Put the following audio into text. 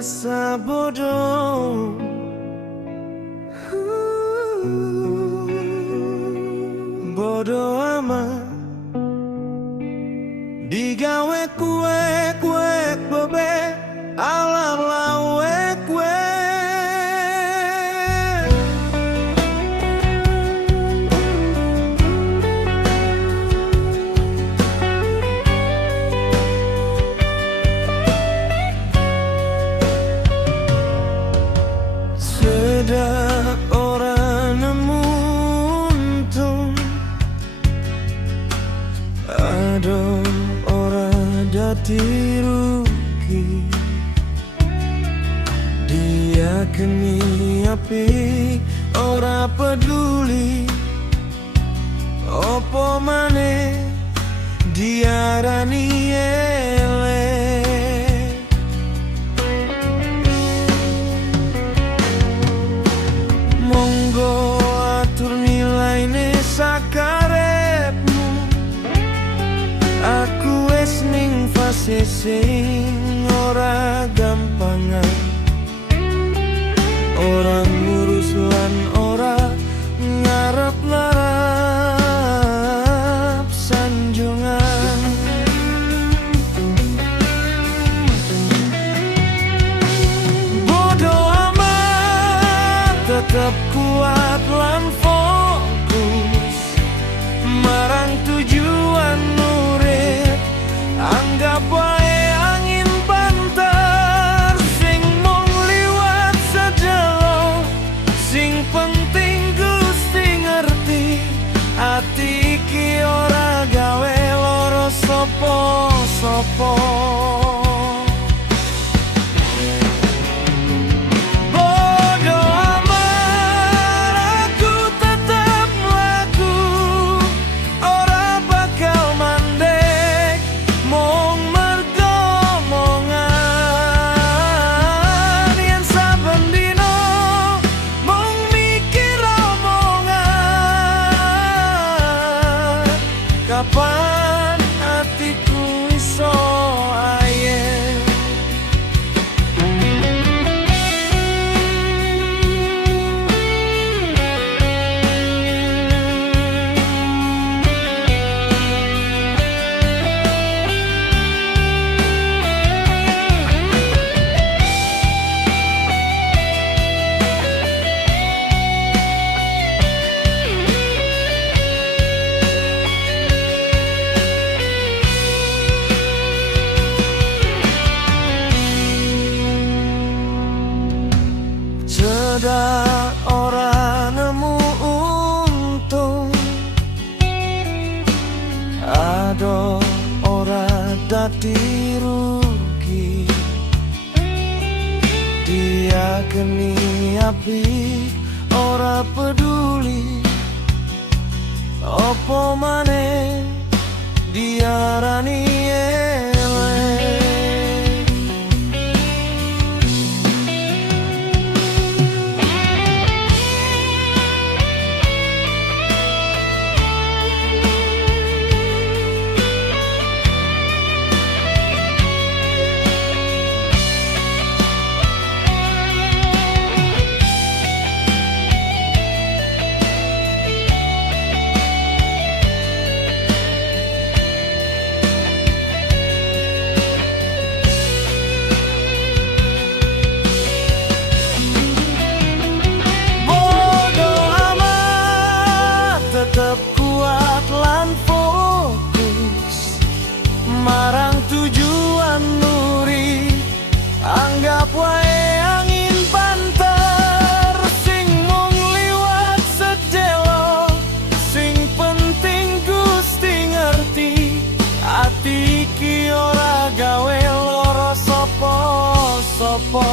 rasa bodoh. Bodoh amat digawe kuek bebek ala lawe kue. Sedak ora nemu untung, aduh ora dadi rugi. Dia keni apik ora peduli, opo maneh diarani elek. Monggo atur nilaine sakarepmu, aku wis ning fase sing ora gampangan, ora ngurus lan ora ngarep-ngarep sanjungan. Bodoh amat tetep kuat lan fokus marang tujuan urip. Anggap wae angin banter sing mung liwat sedelo, sing penting Gusti ngerti ati iki ora gawe loro sapa-sapa. Kapan hatiku iso ayem? Sedak ora nemu untung, aduh ora dadi rugi. Dia keni apik ora peduli, opo maneh diarani elek. Tetep kuat lan fokus marang tujuan nuri. Anggap wae angin banter sing mung liwat sedelo, sing penting Gusti ngerti ati iki ora gawe loro sapa-sapa.